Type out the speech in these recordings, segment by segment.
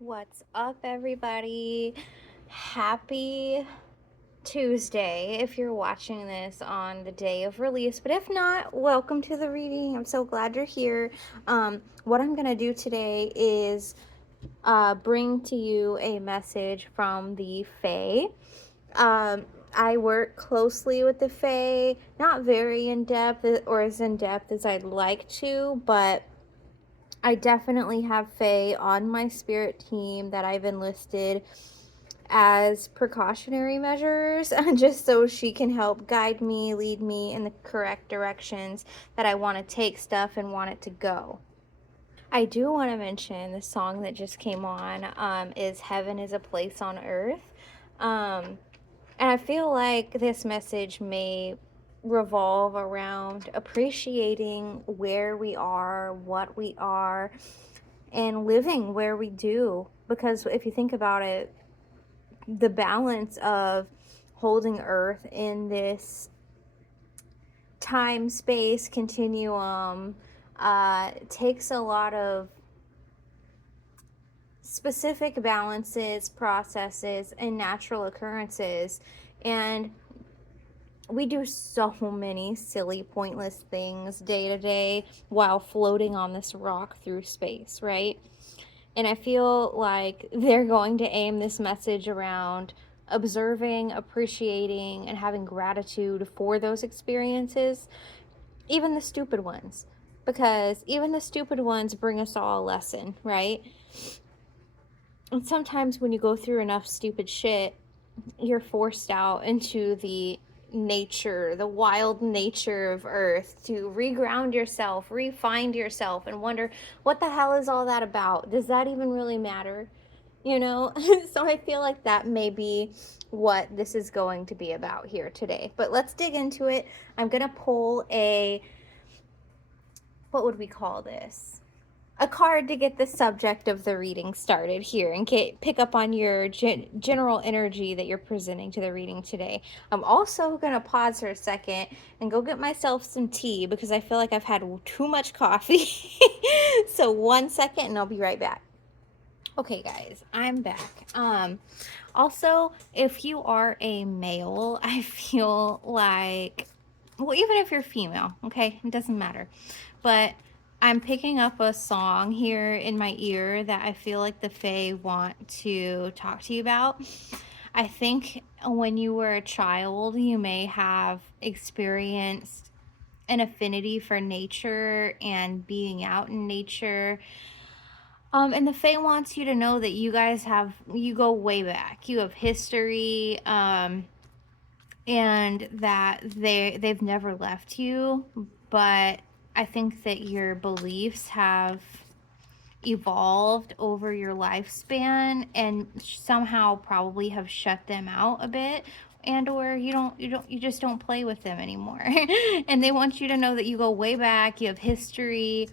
What's up, everybody? Happy Tuesday if you're watching this on the day of release, but if not, welcome to the reading. I'm so glad you're here. What I'm going to do today is bring to you a message from the Fae. I work closely with the Fae, not very in depth or as in depth as I'd like to, but I definitely have Faye on my spirit team that I've enlisted as precautionary measures, just so she can help guide me, lead me in the correct directions that I want to take stuff and want it to go. I do want to mention the song that just came on is Heaven is a Place on Earth. And I feel like this message may revolve around appreciating where we are, what we are, and living where we do. Because if you think about it, the balance of holding Earth in this time space continuum takes a lot of specific balances, processes, and natural occurrences. And we do so many silly, pointless things day to day while floating on this rock through space, right? And I feel like they're going to aim this message around observing, appreciating, and having gratitude for those experiences, even the stupid ones. Because even the stupid ones bring us all a lesson, right? And sometimes when you go through enough stupid shit, you're forced out into the nature, the wild nature of Earth, to reground yourself, refind yourself, and wonder, what the hell is all that about? Does that even really matter? You know? So I feel like that may be what this is going to be about here today. But let's dig into it. I'm going to pull what would we call this? A card to get the subject of the reading started here and pick up on your general energy that you're presenting to the reading today. I'm also going to pause for a second and go get myself some tea because I feel like I've had too much coffee. So 1 second and I'll be right back. Okay, guys, I'm back. Also, if you are a male, I feel like, well, even if you're female, okay, it doesn't matter. But I'm picking up a song here in my ear that I feel like the Fae want to talk to you about. I think when you were a child, you may have experienced an affinity for nature and being out in nature. And the Fae wants you to know that you go way back. You have history, and that they've never left you. But I think that your beliefs have evolved over your lifespan and somehow probably have shut them out a bit, and or you just don't play with them anymore. And they want you to know that you go way back, you have history.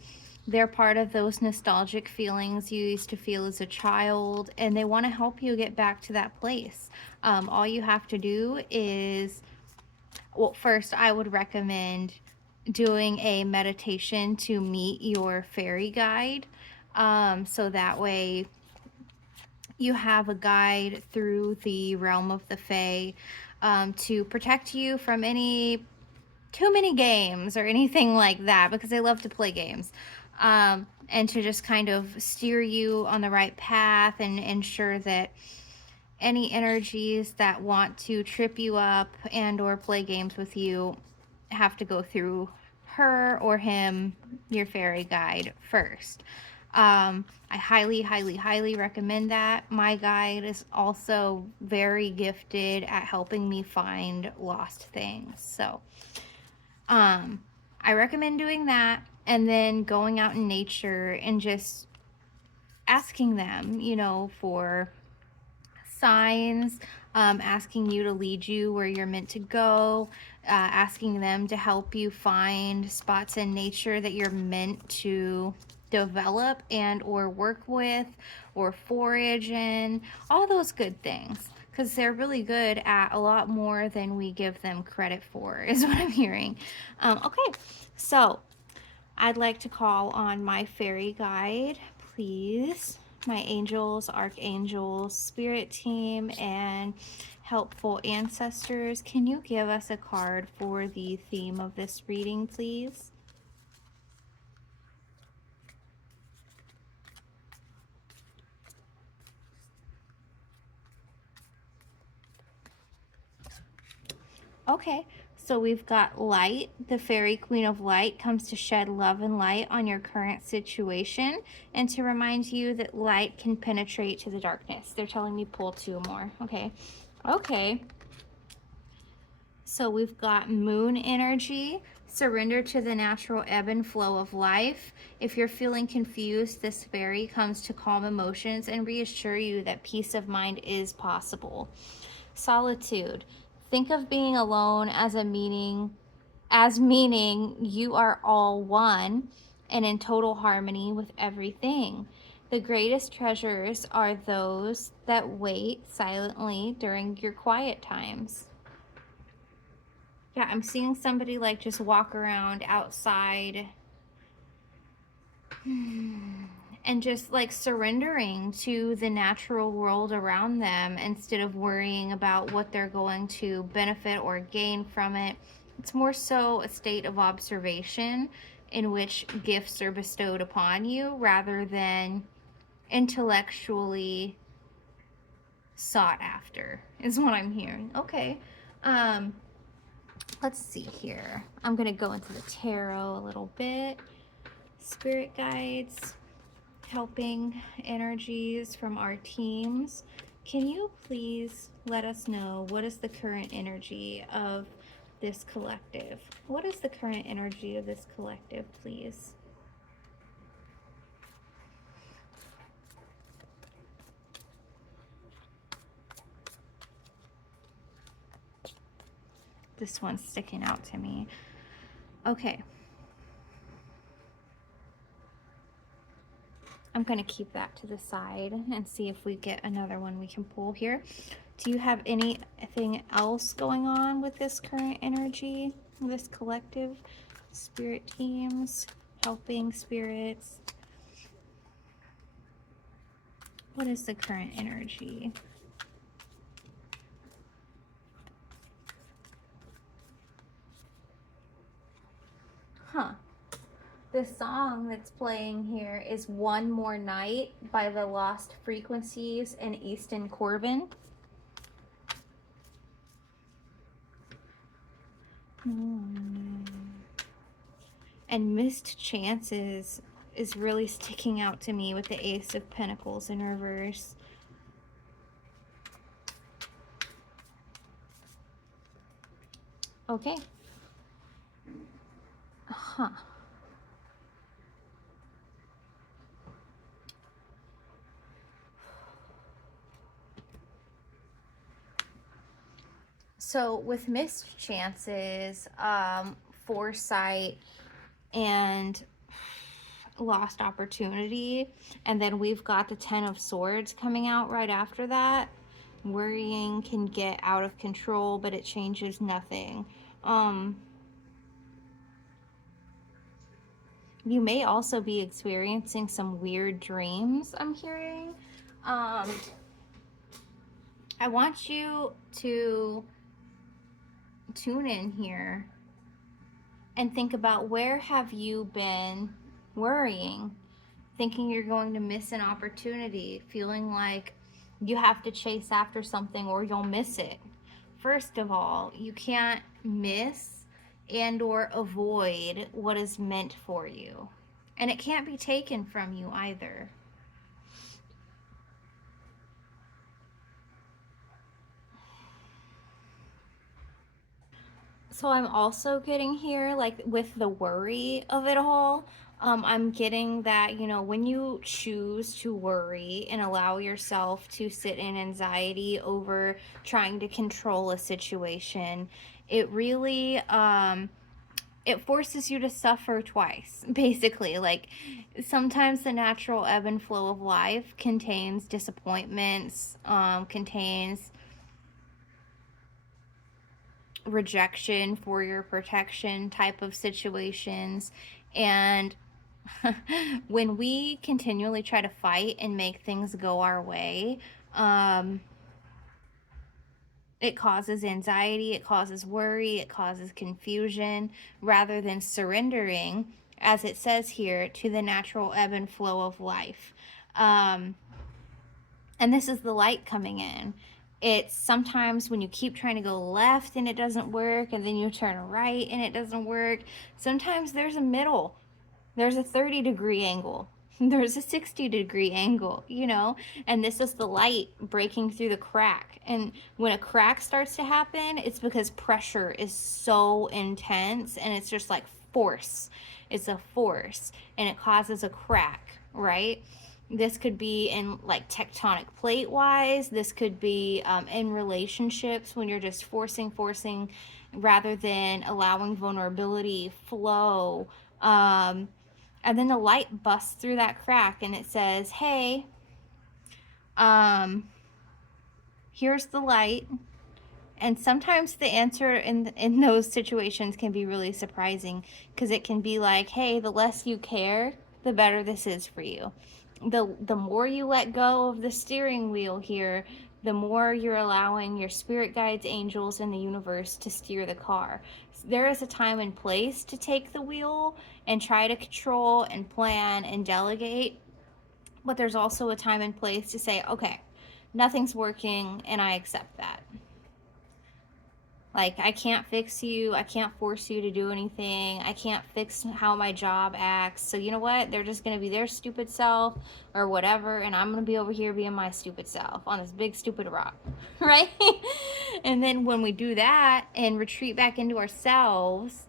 They're part of those nostalgic feelings you used to feel as a child, and they want to help you get back to that place. All you have to do is, well, first I would recommend doing a meditation to meet your fairy guide. So that way you have a guide through the realm of the Fae, to protect you from any too many games or anything like that, because they love to play games. And to just kind of steer you on the right path and ensure that any energies that want to trip you up and or play games with you have to go through her or him, your fairy guide, first. I highly, highly, highly recommend that. My guide is also very gifted at helping me find lost things. So, I recommend doing that, and then going out in nature and just asking them, for signs, asking you to lead you where you're meant to go, asking them to help you find spots in nature that you're meant to develop and or work with or forage in, all those good things, because they're really good at a lot more than we give them credit for, is what I'm hearing. Okay, so I'd like to call on my fairy guide, please. my angels, archangels, spirit team, and helpful ancestors, can you give us a card for the theme of this reading, please? Okay, so we've got light. The fairy queen of light comes to shed love and light on your current situation and to remind you that light can penetrate to the darkness. They're telling me pull two more. Okay. Okay. So we've got moon energy. Surrender to the natural ebb and flow of life. If you're feeling confused, this fairy comes to calm emotions and reassure you that peace of mind is possible. Solitude. Think of being alone as meaning you are all one and in total harmony with everything. The greatest treasures are those that wait silently during your quiet times. Yeah, I'm seeing somebody like just walk around outside and just like surrendering to the natural world around them instead of worrying about what they're going to benefit or gain from it. It's more so a state of observation in which gifts are bestowed upon you rather than intellectually sought after, is what I'm hearing. Okay. Let's see here. I'm going to go into the tarot a little bit. Spirit guides, helping energies from our teams. Can you please let us know what is the current energy of this collective? What is the current energy of this collective, please? This one's sticking out to me. Okay. I'm going to keep that to the side and see if we get another one we can pull here. Do you have anything else going on with this current energy, this collective? Spirit teams, helping spirits. What is the current energy? Huh. The song that's playing here is One More Night by the Lost Frequencies and Easton Corbin. And Missed Chances is really sticking out to me with the Ace of Pentacles in reverse. Okay. Huh. So with Missed Chances, foresight, and lost opportunity, and then we've got the Ten of Swords coming out right after that. Worrying can get out of control, but it changes nothing. You may also be experiencing some weird dreams, I'm hearing. I want you to tune in here and think about, where have you been worrying, thinking you're going to miss an opportunity, feeling like you have to chase after something or you'll miss it. First of all, you can't miss and or avoid what is meant for you. And it can't be taken from you either. So I'm also getting here, like with the worry of it all, I'm getting that, you know, when you choose to worry and allow yourself to sit in anxiety over trying to control a situation, it really, it forces you to suffer twice, basically. Like, sometimes the natural ebb and flow of life contains disappointments, contains rejection for your protection type of situations, and when we continually try to fight and make things go our way, it causes anxiety, it causes worry, it causes confusion, rather than surrendering, as it says here, to the natural ebb and flow of life. And this is the light coming in. It's sometimes when you keep trying to go left and it doesn't work, and then you turn right and it doesn't work. Sometimes there's a middle. There's a 30-degree angle. There's a 60-degree angle, you know? And this is the light breaking through the crack. And when a crack starts to happen, it's because pressure is so intense and it's just like force. It's a force and it causes a crack, right? This could be in like tectonic plate wise. This could be in relationships when you're just forcing rather than allowing vulnerability flow. And then the light busts through that crack and it says, hey, here's the light. And sometimes the answer in those situations can be really surprising, because it can be like, hey, the less you care, the better this is for you. The more you let go of the steering wheel here, the more you're allowing your spirit guides, angels, and the universe to steer the car. There is a time and place to take the wheel and try to control and plan and delegate, but there's also a time and place to say, okay, nothing's working and I accept that. Like, I can't fix you. I can't force you to do anything. I can't fix how my job acts. So you know what? They're just going to be their stupid self or whatever. And I'm going to be over here being my stupid self on this big stupid rock. Right? And then when we do that and retreat back into ourselves,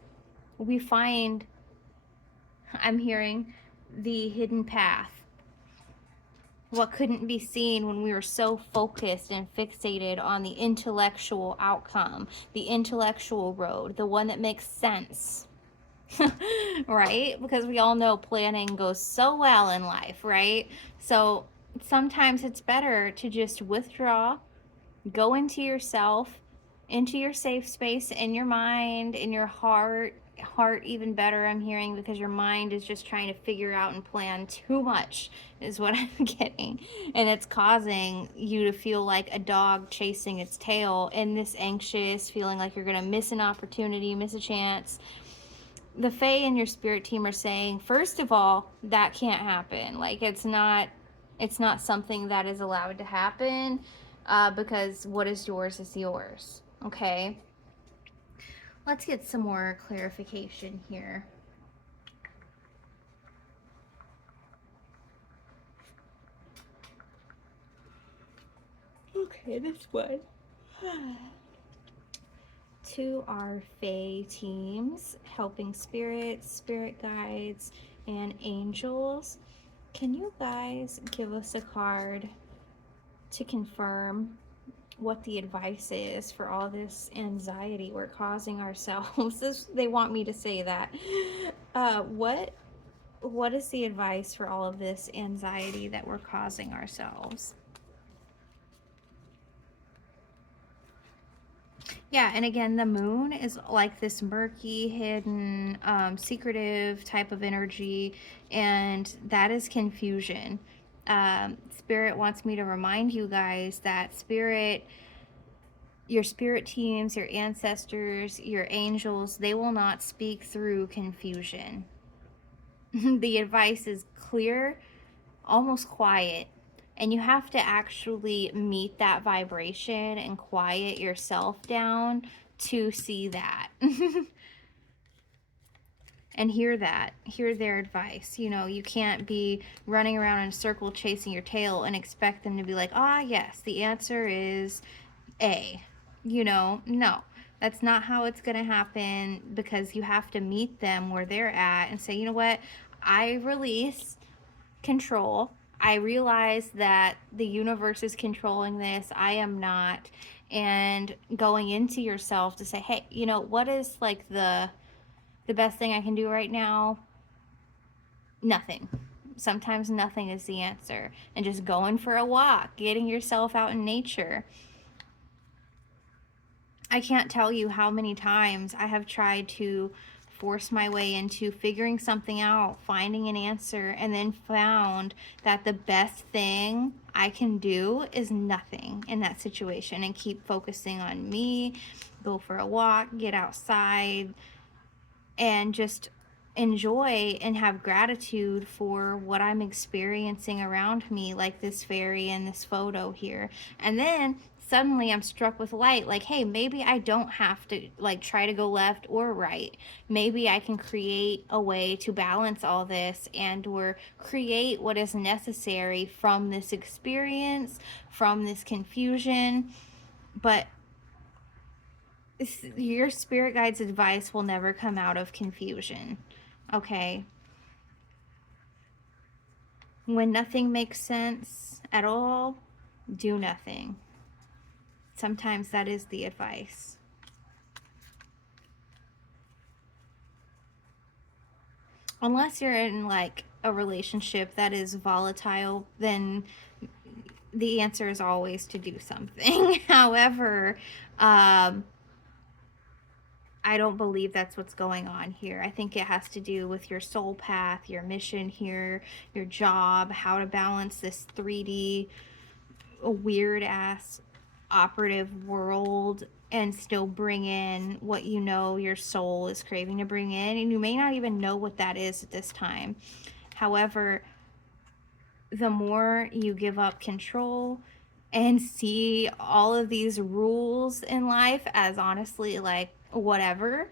we find, I'm hearing, the hidden path. What couldn't be seen when we were so focused and fixated on the intellectual outcome, the intellectual road, the one that makes sense. Right? Because we all know planning goes so well in life, right? So sometimes it's better to just withdraw, go into yourself, into your safe space, in your mind, in your heart even better, I'm hearing, because your mind is just trying to figure out and plan too much, is what I'm getting. And it's causing you to feel like a dog chasing its tail, and this anxious feeling like you're going to miss an opportunity, miss a chance. The Fae and your spirit team are saying, first of all, that can't happen. Like, it's not something that is allowed to happen, because what is yours is yours. Okay? Let's get some more clarification here. Okay, this one. To our Fae teams, helping spirits, spirit guides, and angels, can you guys give us a card to confirm what the advice is for all this anxiety we're causing ourselves? They want me to say that. What is the advice for all of this anxiety that we're causing ourselves? Yeah, and again, the moon is like this murky, hidden, secretive type of energy, and that is confusion. Spirit wants me to remind you guys that your spirit teams, your ancestors, your angels, they will not speak through confusion. The advice is clear, almost quiet, and you have to actually meet that vibration and quiet yourself down to see that. And hear their advice. You know, you can't be running around in a circle chasing your tail and expect them to be like, ah, yes, the answer is A. You know, no, that's not how it's going to happen, because you have to meet them where they're at and say, you know what, I release control. I realize that the universe is controlling this. I am not. And going into yourself to say, hey, you know, what is like the best thing I can do right now? Nothing. Sometimes nothing is the answer. And just going for a walk, getting yourself out in nature. I can't tell you how many times I have tried to forced my way into figuring something out, finding an answer, and then found that the best thing I can do is nothing in that situation and keep focusing on me, go for a walk, get outside, and just enjoy and have gratitude for what I'm experiencing around me, like this fairy in this photo here. And then suddenly I'm struck with light, like, hey, maybe I don't have to like try to go left or right. Maybe I can create a way to balance all this and or create what is necessary from this experience, from this confusion. But your spirit guide's advice will never come out of confusion. Okay? When nothing makes sense at all, do nothing. Sometimes that is the advice. Unless you're in like a relationship that is volatile, then the answer is always to do something. However, I don't believe that's what's going on here. I think it has to do with your soul path, your mission here, your job, how to balance this 3D weird ass operative world and still bring in what you know your soul is craving to bring in. And you may not even know what that is at this time. However, the more you give up control and see all of these rules in life as honestly like whatever,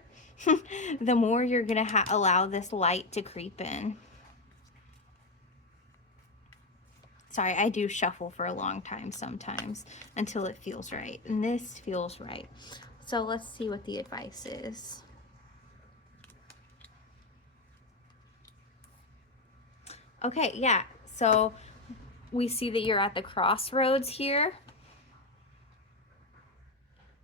the more you're gonna allow this light to creep in. Sorry, I do shuffle for a long time sometimes until it feels right, and this feels right. So let's see what the advice is. Okay, yeah, so we see that you're at the crossroads here.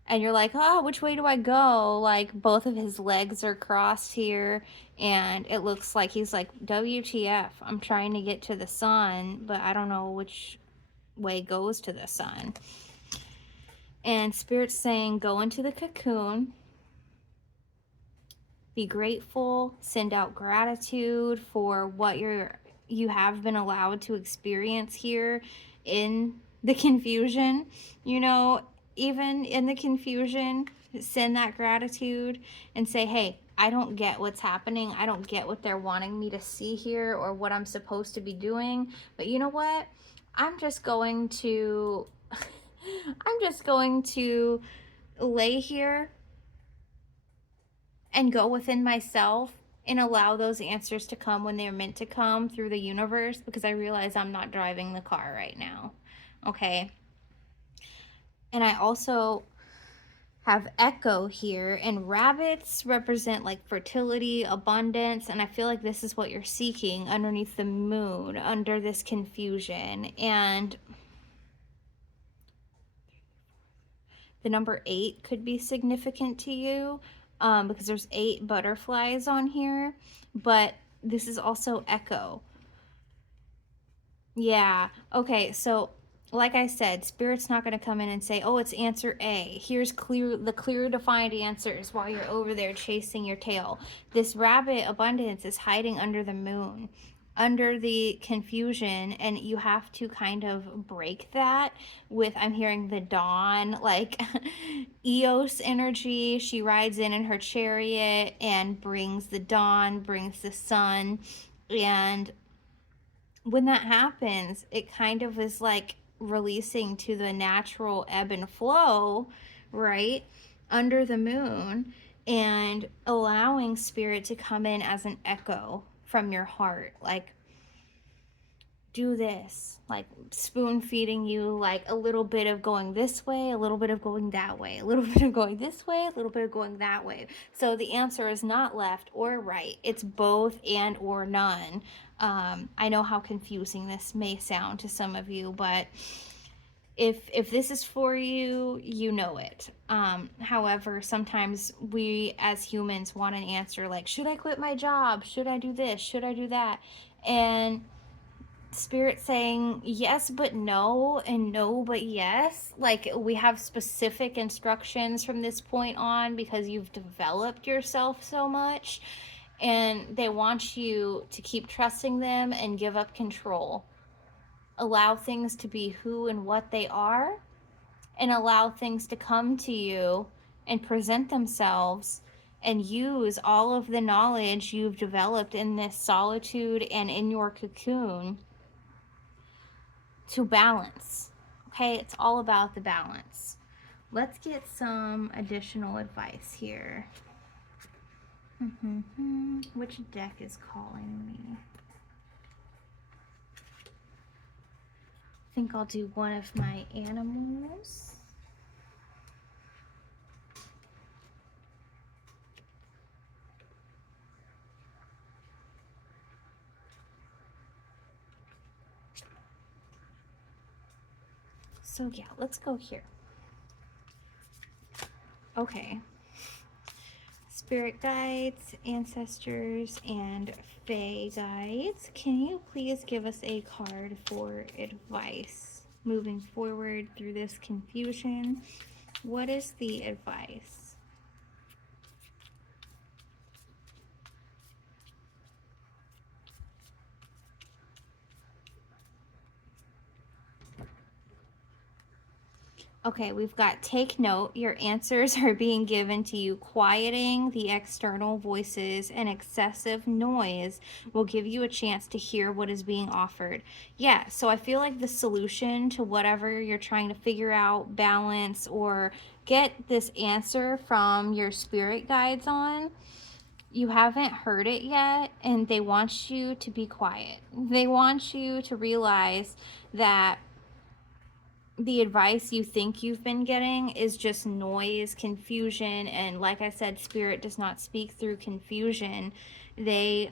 And you're like, oh, which way do I go? Like, both of his legs are crossed here, and it looks like he's like, WTF, I'm trying to get to the sun, but I don't know which way goes to the sun. And Spirit's saying, go into the cocoon, be grateful, send out gratitude for what you have been allowed to experience here in the confusion, you know, even in the confusion, send that gratitude and say, hey, I don't get what's happening. I don't get what they're wanting me to see here or what I'm supposed to be doing. But you know what? I'm just going to lay here and go within myself and allow those answers to come when they're meant to come through the universe, because I realize I'm not driving the car right now. Okay. And I also have Echo here, and rabbits represent like fertility, abundance, and I feel like this is what you're seeking underneath the moon, under this confusion. And the number 8 could be significant to you, because there's 8 butterflies on here, but this is also Echo. Yeah, okay, so like I said, Spirit's not going to come in and say, oh, it's answer A. Here's the clear defined answers while you're over there chasing your tail. This rabbit abundance is hiding under the moon, under the confusion, and you have to kind of break that with, I'm hearing the dawn, like Eos energy. She rides in her chariot and brings the dawn, brings the sun, and when that happens, it kind of is like releasing to the natural ebb and flow, right, under the moon, and allowing Spirit to come in as an echo from your heart, like, do this, like spoon feeding you, like a little bit of going this way, a little bit of going that way, a little bit of going this way, a little bit of going that way. So the answer is not left or right, it's both and or none. I know how confusing this may sound to some of you, but if this is for you, you know it. However, sometimes we as humans want an answer like, should I quit my job? Should I do this? Should I do that? And Spirit saying yes but no and no but yes. Like, we have specific instructions from this point on because you've developed yourself so much, and they want you to keep trusting them and give up control. Allow things to be who and what they are, and allow things to come to you and present themselves, and use all of the knowledge you've developed in this solitude and in your cocoon to balance. Okay, it's all about the balance. Let's get some additional advice here. Which deck is calling me? I think I'll do one of my animals. So yeah, let's go here. Okay. Spirit guides, ancestors, and fae guides, can you please give us a card for advice moving forward through this confusion? What is the advice? Okay, we've got take note. Your answers are being given to you. Quieting the external voices and excessive noise will give you a chance to hear what is being offered. Yeah, so I feel like the solution to whatever you're trying to figure out, balance, or get this answer from your spirit guides on, you haven't heard it yet, and they want you to be quiet. They want you to realize that the advice you think you've been getting is just noise, confusion, and like I said, spirit does not speak through confusion. They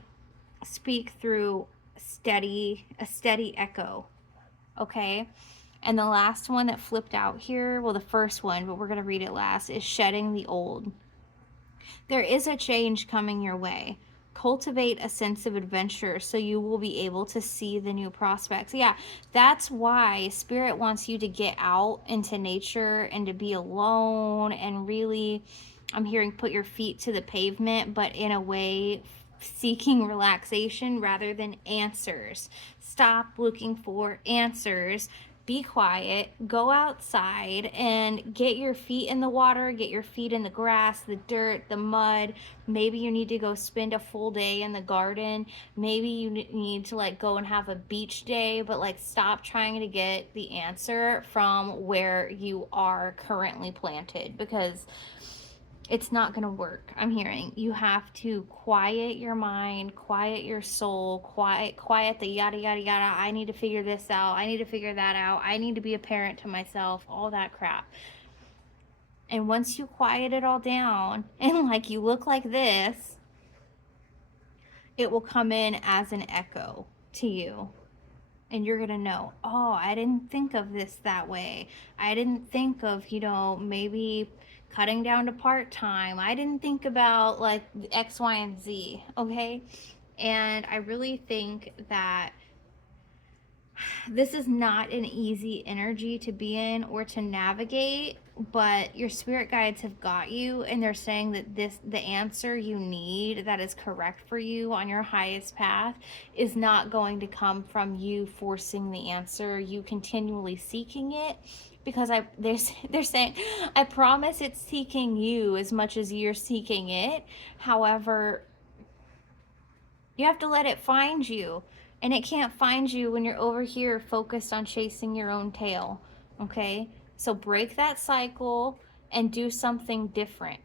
speak through a steady echo. Okay? And the last one that flipped out here, well, the first one, but we're going to read it last, is shedding the old. There is a change coming your way. Cultivate a sense of adventure so you will be able to see the new prospects. Yeah, that's why Spirit wants you to get out into nature and to be alone and really, I'm hearing, put your feet to the pavement, but in a way seeking relaxation rather than answers. Stop looking for answers. Be quiet, go outside and get your feet in the water, get your feet in the grass, the dirt, the mud. Maybe you need to go spend a full day in the garden. Maybe you need to like go and have a beach day, but like stop trying to get the answer from where you are currently planted, because it's not going to work. I'm hearing you have to quiet your mind, quiet your soul, quiet the yada yada yada. I need to figure this out. I need to figure that out. I need to be a parent to myself, all that crap. And once you quiet it all down and like you look like this, it will come in as an echo to you. And you're going to know, oh, I didn't think of this that way. I didn't think of, maybe cutting down to part-time. I didn't think about like X, Y, and Z. Okay. And I really think that this is not an easy energy to be in or to navigate, but your spirit guides have got you, and they're saying that the answer you need that is correct for you on your highest path is not going to come from you forcing the answer, you continually seeking it, because they're saying, I promise it's seeking you as much as you're seeking it. However, you have to let it find you. And it can't find you when you're over here focused on chasing your own tail. Okay? So break that cycle and do something different.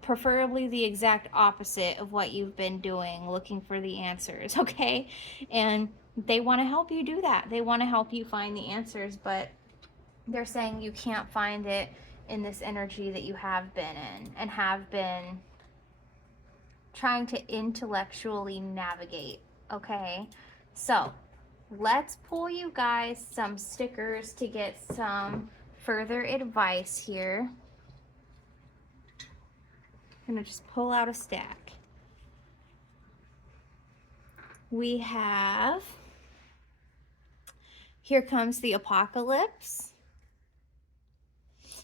Preferably the exact opposite of what you've been doing, looking for the answers. Okay? And they want to help you do that. They want to help you find the answers, but they're saying you can't find it in this energy that you have been in and have been trying to intellectually navigate. Okay, so let's pull you guys some stickers to get some further advice here. I'm gonna just pull out a stack. We have Here comes the apocalypse.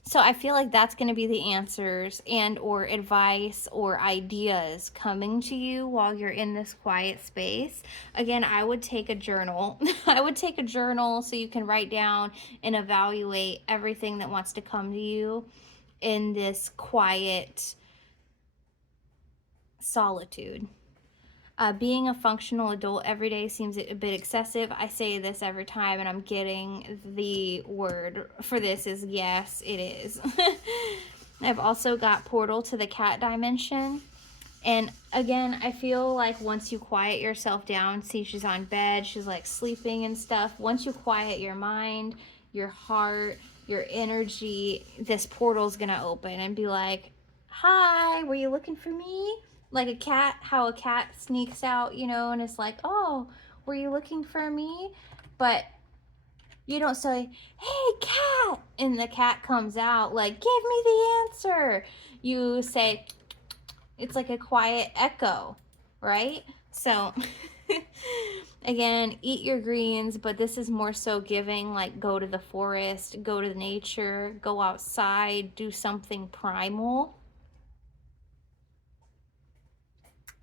So I feel like that's going to be the answers and or advice or ideas coming to you while you're in this quiet space. Again, I would take a journal. I would take a journal so you can write down and evaluate everything that wants to come to you in this quiet solitude. Being a functional adult every day seems a bit excessive. I say this every time, and I'm getting the word for this is yes, it is. I've also got portal to the cat dimension. And again, I feel like once you quiet yourself down, see, she's on bed, she's like sleeping and stuff. Once you quiet your mind, your heart, your energy, this portal's gonna open and be like, hi, were you looking for me? Like a cat, how a cat sneaks out, you know, and it's like, oh, were you looking for me? But you don't say, hey, cat, and the cat comes out like, give me the answer. You say, it's like a quiet echo, right? So again, eat your greens, but this is more so giving, like go to the forest, go to nature, go outside, do something primal.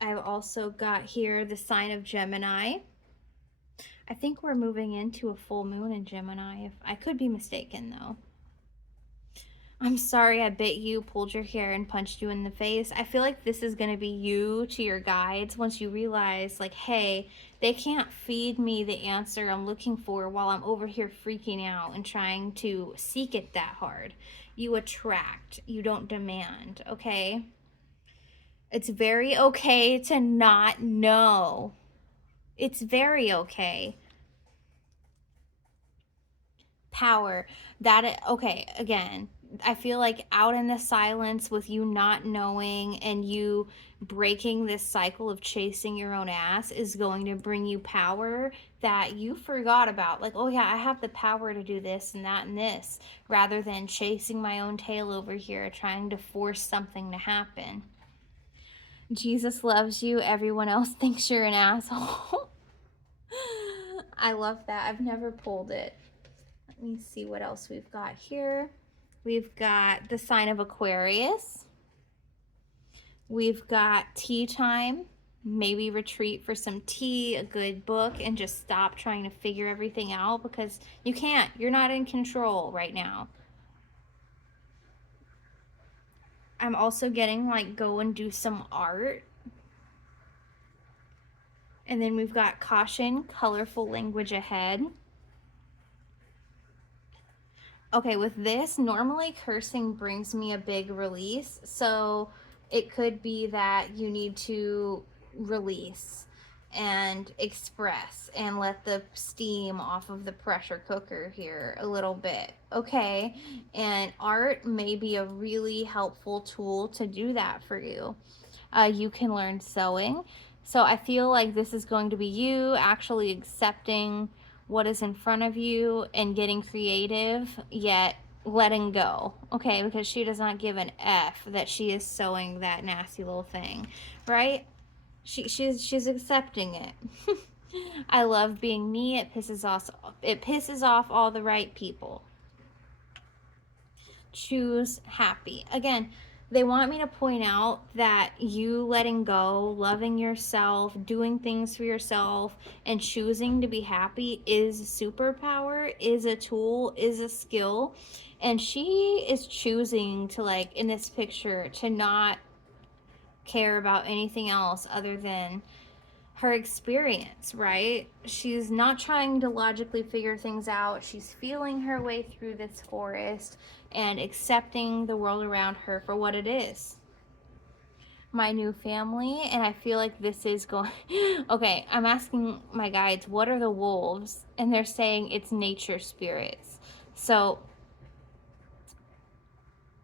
I've also got here the sign of Gemini. I think we're moving into a full moon in Gemini. If I could be mistaken though. I'm sorry I bit you, pulled your hair, and punched you in the face. I feel like this is going to be you to your guides once you realize, like, hey, they can't feed me the answer I'm looking for while I'm over here freaking out and trying to seek it that hard. You attract, you don't demand, okay? It's very okay to not know. It's very okay. Power. That, okay, again, I feel like out in the silence with you not knowing and you breaking this cycle of chasing your own ass is going to bring you power that you forgot about. Like, oh yeah, I have the power to do this and that and this, rather than chasing my own tail over here, trying to force something to happen. Jesus loves you. Everyone else thinks you're an asshole. I love that. I've never pulled it. Let me see what else we've got here. We've got the sign of Aquarius. We've got tea time. Maybe retreat for some tea, a good book, and just stop trying to figure everything out because you can't. You're not in control right now. I'm also getting like go and do some art. And then we've got caution, colorful language ahead. Okay, with this, normally cursing brings me a big release. So it could be that you need to release and express and let the steam off of the pressure cooker here a little bit, okay? And art may be a really helpful tool to do that for you. You can learn sewing. So I feel like this is going to be you actually accepting what is in front of you and getting creative, yet letting go, okay? Because she does not give an F that she is sewing that nasty little thing, right? She's accepting it. I love being me. It pisses off all the right people. Choose happy. Again, they want me to point out that you letting go, loving yourself, doing things for yourself, and choosing to be happy is a superpower, is a tool, is a skill. And she is choosing to, like, in this picture, to not care about anything else other than her experience, right? She's not trying to logically figure things out. She's feeling her way through this forest and accepting the world around her for what it is. My new family, and I feel like this is going... Okay, I'm asking my guides, what are the wolves? And they're saying it's nature spirits. So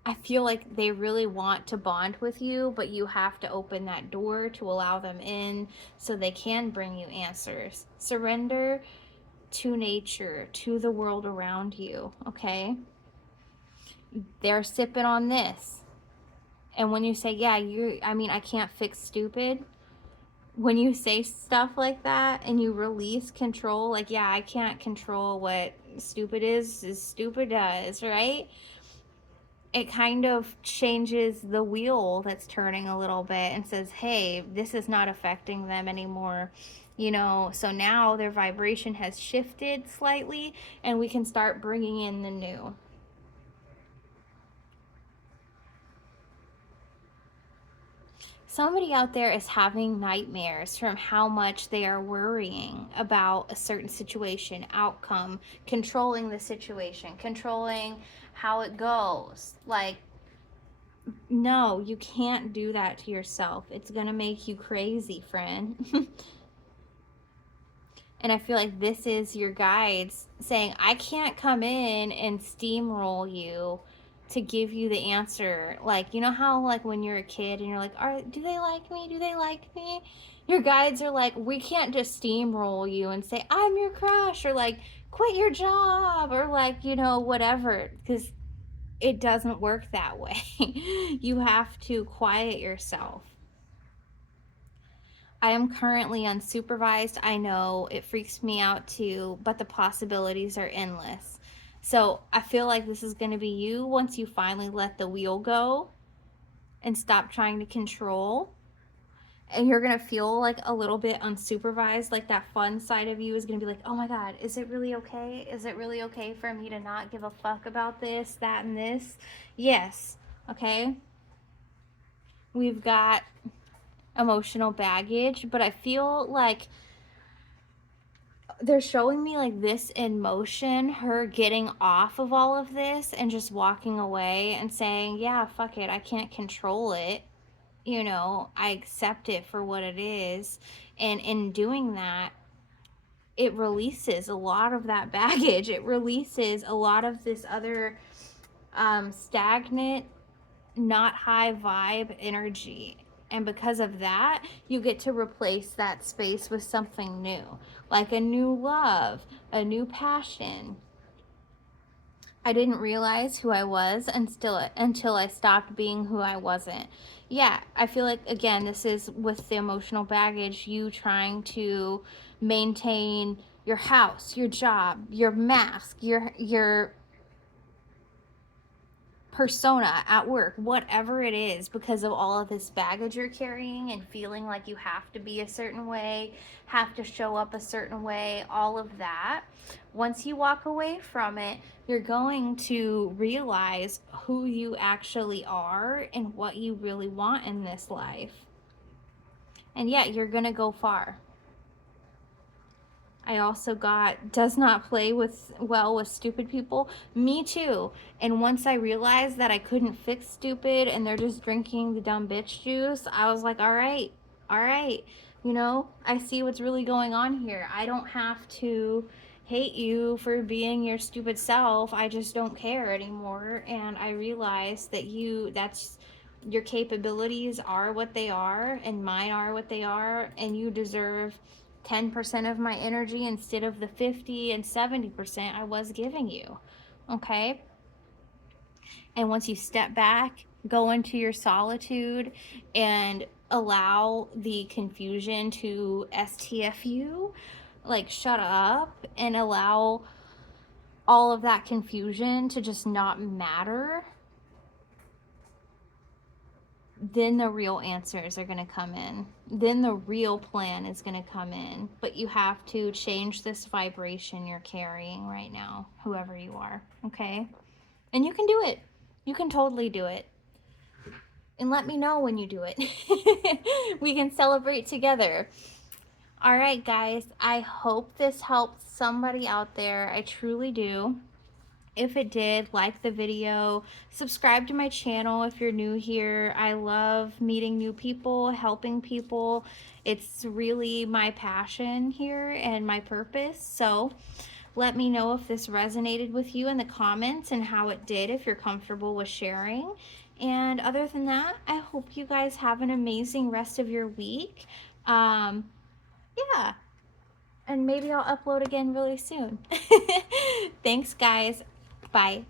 I feel like they really want to bond with you, but you have to open that door to allow them in so they can bring you answers. Surrender to nature, to the world around you, okay? They're sipping on this. And when you say, yeah, I can't fix stupid, when you say stuff like that and you release control, like, yeah, I can't control what stupid is stupid does, right? It kind of changes the wheel that's turning a little bit and says, hey, this is not affecting them anymore. You know, so now their vibration has shifted slightly and we can start bringing in the new. Somebody out there is having nightmares from how much they are worrying about a certain situation, outcome, controlling the situation, controlling how it goes. Like, no, you can't do that to yourself. It's going to make you crazy, friend. And I feel like this is your guides saying, I can't come in and steamroll you to give you the answer. Like, you know how, like, when you're a kid and you're like, do they like me? Do they like me? Your guides are like, we can't just steamroll you and say, I'm your crush, or like, quit your job, or like, you know, whatever. Because it doesn't work that way. You have to quiet yourself. I am currently unsupervised. I know it freaks me out too, but the possibilities are endless. So I feel like this is going to be you once you finally let the wheel go and stop trying to control. And you're going to feel like a little bit unsupervised, like that fun side of you is going to be like, oh my God, is it really okay? Is it really okay for me to not give a fuck about this, that, and this? Yes. Okay. We've got emotional baggage, but I feel like they're showing me like this in motion, her getting off of all of this and just walking away and saying, yeah, fuck it, I can't control it, you know, I accept it for what it is. And in doing that, it releases a lot of that baggage. It releases a lot of this other stagnant, not high vibe energy. And because of that, you get to replace that space with something new, like a new love, a new passion. I didn't realize who I was until I stopped being who I wasn't. Yeah, I feel like, again, this is with the emotional baggage, you trying to maintain your house, your job, your mask, your persona at work, whatever it is, because of all of this baggage you're carrying and feeling like you have to be a certain way, have to show up a certain way, all of that. Once you walk away from it, you're going to realize who you actually are and what you really want in this life. And yet, you're going to go far. I also got does not play well with stupid people. Me too. And once I realized that I couldn't fix stupid and they're just drinking the dumb bitch juice, I was like, all right. You know, I see what's really going on here. I don't have to hate you for being your stupid self. I just don't care anymore. And I realized that your capabilities are what they are and mine are what they are, and you deserve 10% of my energy instead of the 50 and 70% I was giving you. Okay? And once you step back, go into your solitude and allow the confusion to STF you, like shut up, and allow all of that confusion to just not matter, then the real answers are going to come in. Then the real plan is going to come in. But you have to change this vibration you're carrying right now, whoever you are, okay? And you can do it. You can totally do it. And let me know when you do it. We can celebrate together. All right, guys. I hope this helped somebody out there. I truly do. If it did, like the video, subscribe to my channel if you're new here. I love meeting new people, helping people. It's really my passion here and my purpose. So let me know if this resonated with you in the comments and how it did, if you're comfortable with sharing. And other than that, I hope you guys have an amazing rest of your week. Yeah. And maybe I'll upload again really soon. Thanks, guys. Bye.